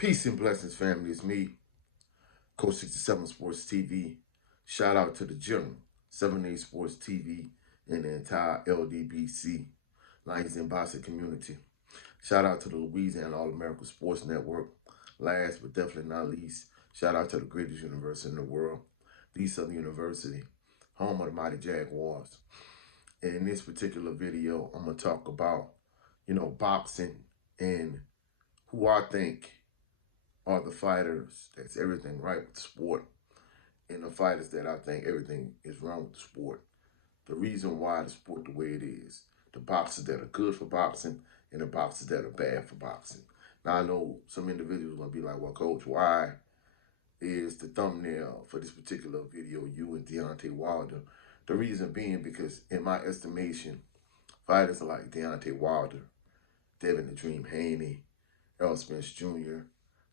Peace and blessings, family. It's me, Coach 67 Sports TV. Shout out to the General, 78 Sports TV, and the entire LDBC, Lions and Boxing community. Shout out to the Louisiana All-American Sports Network. Last but definitely not least, shout out to the greatest university in the world, the Southern University, home of the mighty Jaguars. And in this particular video, I'm going to talk about, boxing and who I think are the fighters that's everything right with the sport, and the fighters that I think everything is wrong with the sport. The reason why the sport the way it is, the boxers that are good for boxing and the boxers that are bad for boxing. Now I know some individuals will be like, well, Coach, why is the thumbnail for this particular video you and Deontay Wilder? The reason being because in my estimation, fighters like Deontay Wilder, Devin the Dream Haney, Errol Spence Jr.,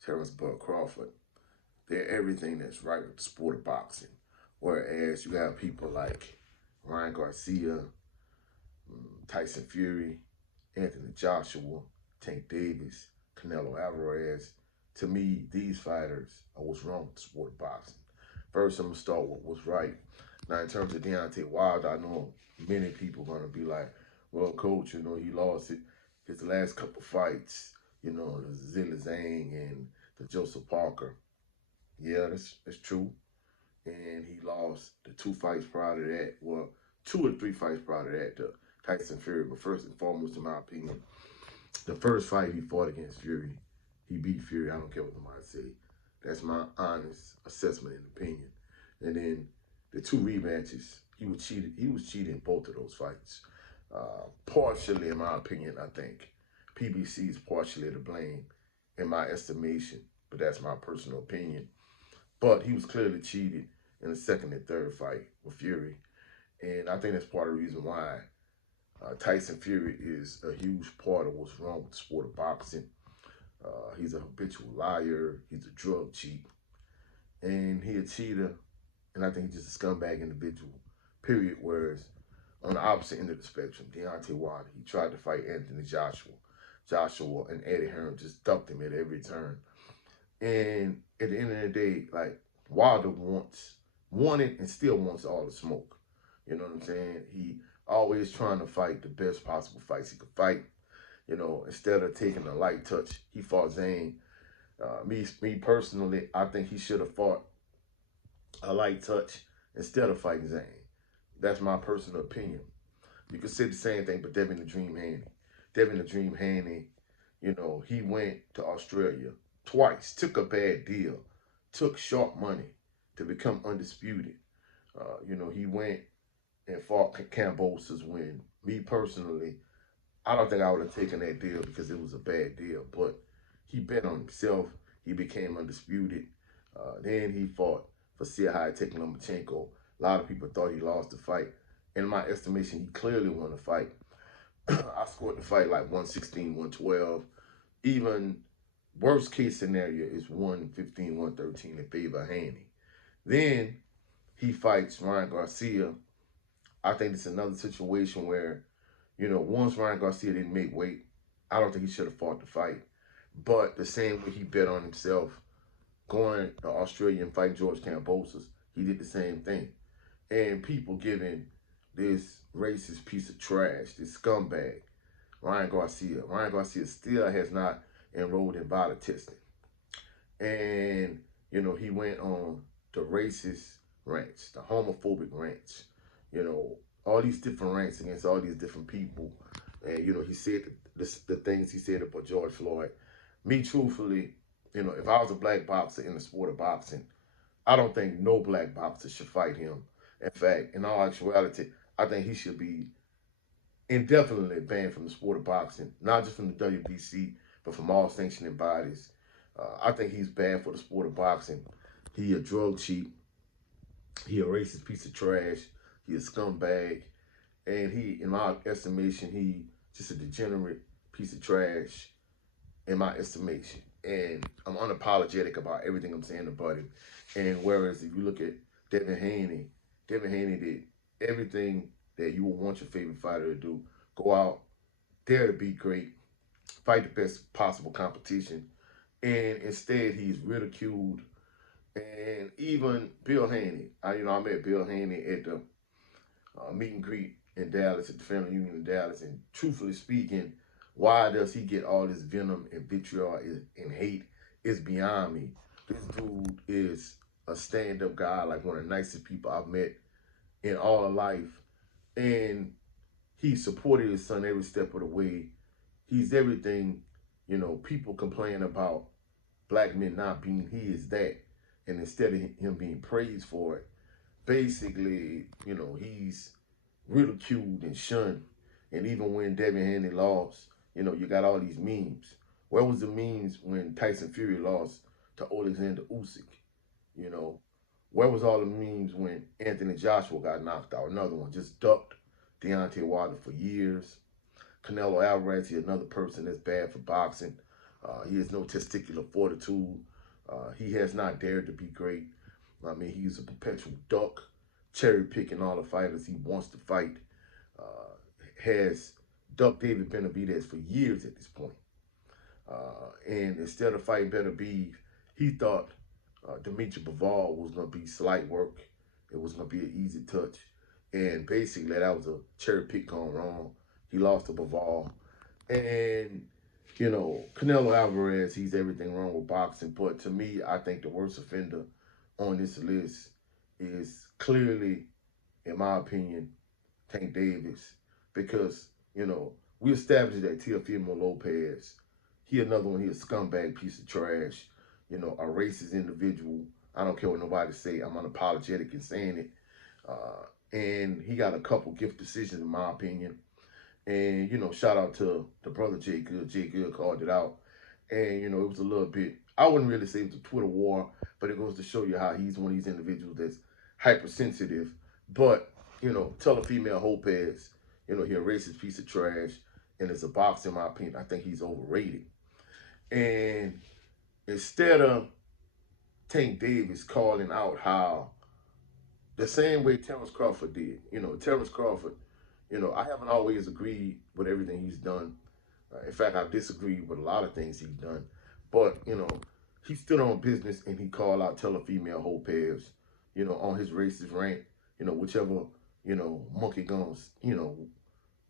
Terrence Bud Crawford, they're everything that's right with the sport of boxing. Whereas you have people like Ryan Garcia, Tyson Fury, Anthony Joshua, Tank Davis, Canelo Alvarez. To me, these fighters are what's wrong with the sport of boxing. First, I'm going to start with what's right. Now, in terms of Deontay Wilder, I know many people are going to be like, well, Coach, he lost his last couple fights, the Zilla Zhang and the Joseph Parker. Yeah, that's true. And he lost the 2 fights prior to that. Well, 2 or 3 fights prior to that to Tyson Fury. But first and foremost, in my opinion, the first fight he fought against Fury, he beat Fury. I don't care what somebody say. That's my honest assessment and opinion. And then the 2 rematches, he was cheated. He was cheating in both of those fights. Partially, in my opinion, I think PBC is partially to blame, in my estimation. But that's my personal opinion. But he was clearly cheated in the second and third fight with Fury. And I think that's part of the reason why Tyson Fury is a huge part of what's wrong with the sport of boxing. He's a habitual liar. He's a drug cheat. And he a cheater. And I think he's just a scumbag individual, period. Whereas on the opposite end of the spectrum, Deontay Wilder, he tried to fight Anthony Joshua. Joshua and Eddie Hearn just ducked him at every turn. And at the end of the day, like, Wilder wanted and still wants all the smoke. You know what I'm saying? He always trying to fight the best possible fights he could fight. Instead of taking a light touch, he fought Zane. Me personally, I think he should have fought a light touch instead of fighting Zane. That's my personal opinion. You could say the same thing, but Devin the Dream Haney. Devin the Dream Haney, he went to Australia twice, took a bad deal, took short money to become undisputed. He went and fought Cambosos when, me personally, I don't think I would have taken that deal because it was a bad deal. But he bet on himself. He became undisputed. Then he fought for Serhii taking Lomachenko. A lot of people thought he lost the fight. In my estimation, he clearly won the fight. I scored the fight like 116, 112. Even worst case scenario is 115, 113 in favor of Haney. Then he fights Ryan Garcia. I think it's another situation where, once Ryan Garcia didn't make weight, I don't think he should have fought the fight. But the same way he bet on himself, going to Australia and fighting George Kambosos, he did the same thing. And people giving this racist piece of trash, this scumbag, Ryan Garcia. Ryan Garcia still has not enrolled in body testing. And, he went on the racist rants, the homophobic rants, all these different rants against all these different people. And, he said the things he said about George Floyd. Me, truthfully, if I was a black boxer in the sport of boxing, I don't think no black boxer should fight him. In fact, in all actuality, I think he should be indefinitely banned from the sport of boxing, not just from the WBC, but from all sanctioning bodies. I think he's bad for the sport of boxing. He a drug cheat. He a racist piece of trash. He a scumbag. And he, in my estimation, he just a degenerate piece of trash, in my estimation. And I'm unapologetic about everything I'm saying about him. And whereas if you look at Devin Haney did everything that you would want your favorite fighter to do. Go out, dare to be great, fight the best possible competition, And instead, he's ridiculed. And even Bill Haney, I met Bill Haney at the meet and greet in Dallas at the Family Union in Dallas. And truthfully speaking, why does he get all this venom and vitriol and hate is beyond me. This dude is a stand-up guy, like one of the nicest people I've met in all of life. And he supported his son every step of the way. He's everything, people complain about black men not being, he is that. And instead of him being praised for it, basically, he's ridiculed and shunned. And even when Devin Haney lost, you got all these memes. Where was the memes when Tyson Fury lost to Alexander Usyk? You know, where was all the memes when Anthony Joshua got knocked out? Another one just ducked Deontay Wilder for years. Canelo Alvarez, he's another person that's bad for boxing. He has no testicular fortitude. He has not dared to be great. I mean, he's a perpetual duck, cherry picking all the fighters he wants to fight. Has ducked David Benavidez for years at this point. And instead of fighting Benavidez, he thought Dimitri Bivol was going to be slight work. It was going to be an easy touch. And basically, that was a cherry pick gone wrong. He lost to Bivol. And, Canelo Alvarez, he's everything wrong with boxing. But to me, I think the worst offender on this list is clearly, in my opinion, Tank Davis. Because, we established that Teofimo Lopez, he another one, he a scumbag piece of trash, a racist individual. I don't care what nobody say. I'm unapologetic in saying it. And he got a couple gift decisions, in my opinion. And, shout out to the brother Jay Good. Jay Good called it out. And, it was a little bit, I wouldn't really say it was a Twitter war, but it goes to show you how he's one of these individuals that's hypersensitive. But, tell a female Lopez, he a racist piece of trash. And as a boxer, in my opinion, I think he's overrated. And instead of Tank Davis calling out how the same way Terrence Crawford did, Terrence Crawford, I haven't always agreed with everything he's done. In fact, I've disagreed with a lot of things he's done. But, he stood on business and he called out tell a female Lopez, on his racist rant, whichever, monkey guns,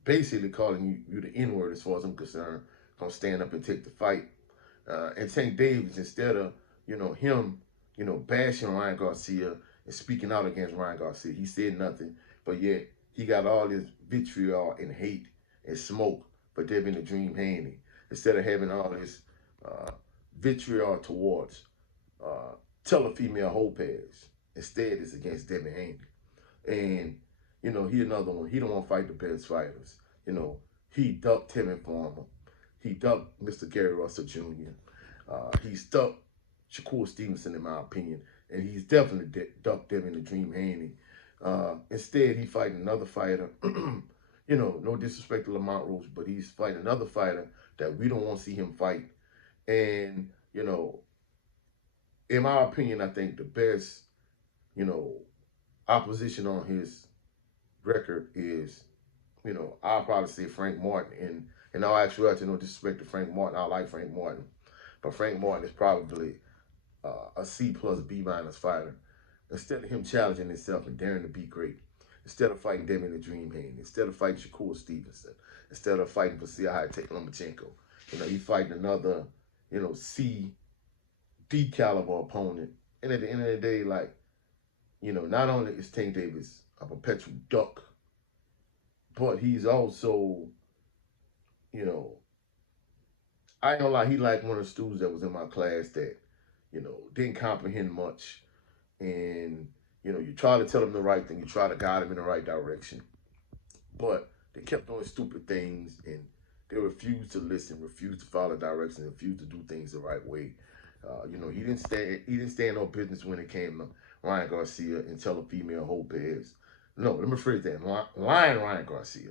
basically calling you the N-word as far as I'm concerned, gonna stand up and take the fight. And Tank Davis, instead of, him, bashing Ryan Garcia and speaking out against Ryan Garcia, he said nothing, but yet he got all this vitriol and hate and smoke for Devin the Dream Haney. Instead of having all this vitriol towards tell a female Lopez, instead it's against Devin Haney. And, he another one. He don't want to fight the best fighters. He ducked Tevin Farmer. He ducked Mr. Gary Russell Jr. He's ducked Shakur Stevenson, in my opinion. And he's definitely ducked Devin the Dream Haney. Instead, he fighting another fighter. No disrespect to Lamont Roach, but he's fighting another fighter that we don't want to see him fight. And, in my opinion, I think the best, opposition on his record is, I'll probably say Frank Martin. And in all actuality, no disrespect to Frank Martin. I like Frank Martin. But Frank Martin is probably a C plus B minus fighter. Instead of him challenging himself and daring to be great, instead of fighting Devin the Dream Haney, instead of fighting Shakur Stevenson, instead of fighting Vasily Lomachenko, he's fighting another, C, D caliber opponent. And at the end of the day, like, not only is Tank Davis a perpetual duck, but he's also, I ain't gonna lie, he like one of the students that was in my class that, didn't comprehend much. And, you try to tell him the right thing, you try to guide him in the right direction. But they kept doing stupid things and they refused to listen, refused to follow directions, refused to do things the right way. He didn't stand on business when it came to Ryan Garcia and tell a female Lopez. No, let me rephrase that. Lying Ryan Garcia.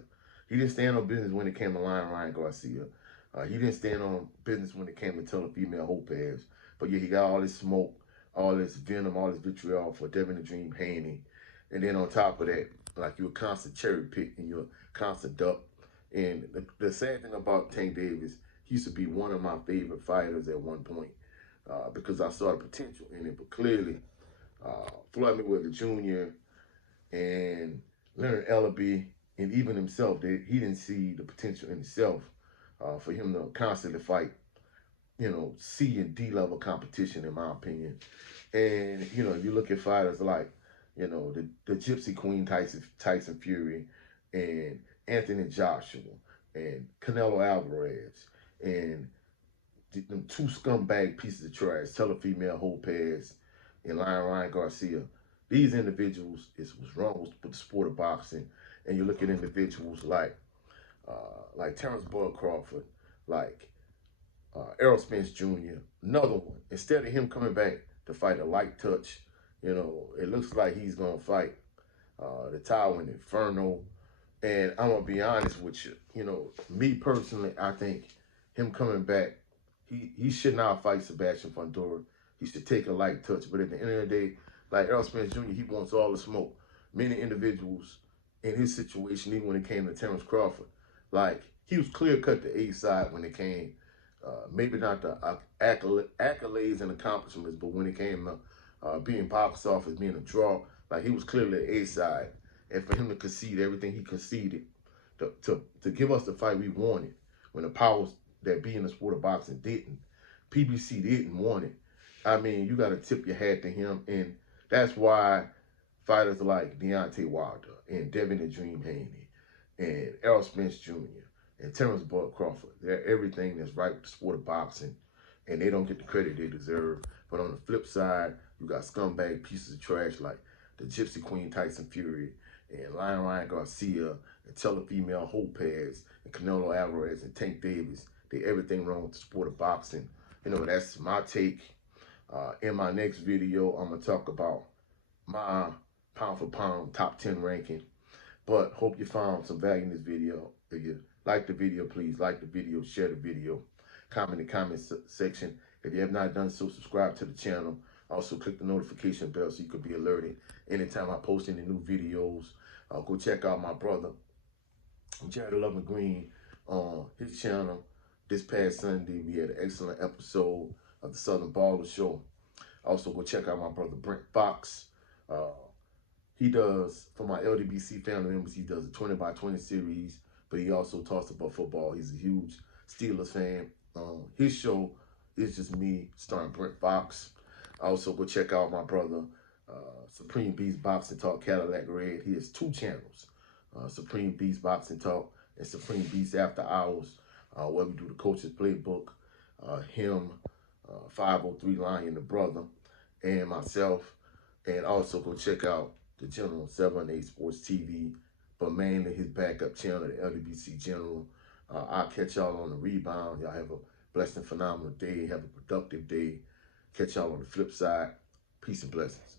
He didn't stand on business when it came to lying Ryan Garcia. He didn't stand on business when it came to tell a female Lopez. But yeah, he got all this smoke, all this venom, all this vitriol for Devin the Dream Haney. And then on top of that, like you're a constant cherry pick and you're a constant duck. And the sad thing about Tank Davis, he used to be one of my favorite fighters at one point. because I saw the potential in it. But clearly, Floyd Mayweather Jr. and Leonard Ellaby and even himself, he didn't see the potential in himself for him to constantly fight, C and D level competition, in my opinion. And, you look at fighters like, the Gypsy Queen Tyson Fury and Anthony Joshua and Canelo Alvarez and them two scumbag pieces of trash, Telefemale Lopez and Ryan Garcia. These individuals is what's wrong with the sport of boxing. And you look at individuals like Terrence Bud Crawford, like Errol Spence Jr., another one. Instead of him coming back to fight a light touch, it looks like he's going to fight the Taiwan Inferno. And I'm going to be honest with you. Me personally, I think him coming back, he should not fight Sebastian Fundora. He should take a light touch. But at the end of the day, like Errol Spence Jr., he wants all the smoke. Many individuals in his situation, even when it came to Terrence Crawford, like, he was clear-cut the A side when it came. Maybe not the accolades and accomplishments, but when it came to being box office, being a draw, like, he was clearly the A side. And for him to concede everything he conceded to give us the fight we wanted, when the powers that be in the sport of boxing didn't, PBC didn't want it. I mean, you got to tip your hat to him, and that's why fighters like Deontay Wilder and Devin the Dream Haney and Errol Spence Jr. and Terrence Bud Crawford, they're everything that's right with the sport of boxing, and they don't get the credit they deserve. But on the flip side, you got scumbag pieces of trash like the Gypsy Queen Tyson Fury and Ryan Garcia and Telefemale Lopez and Canelo Alvarez and Tank Davis. They everything wrong with the sport of boxing. That's my take. In my next video, I'm going to talk about my pound for pound top 10 ranking. But hope you found some value in this video. If you like the video, please like the video, share the video, comment in the comment section. If you have not done so, subscribe to the channel. Also, click the notification bell so you can be alerted anytime I post any new videos. Go check out my brother, Jared Lovin Green, on his channel. This past Sunday, we had an excellent episode of the Southern Baller Show. Also, go check out my brother, Brent Fox. He does, for my LDBC family members, he does a 20x20 series, but he also talks about football. He's a huge Steelers fan. His show is just me, starring Brent Fox. Also, go check out my brother, Supreme Beast Boxing Talk, Cadillac Red. He has 2 channels, Supreme Beast Boxing Talk and Supreme Beast After Hours, where we do the coach's playbook, him, 503 Lion, the brother, and myself. And also go check out the General 7-8 Sports TV, but mainly his backup channel, the LDBC General. I'll catch y'all on the rebound. Y'all have a blessed and phenomenal day. Have a productive day. Catch y'all on the flip side. Peace and blessings.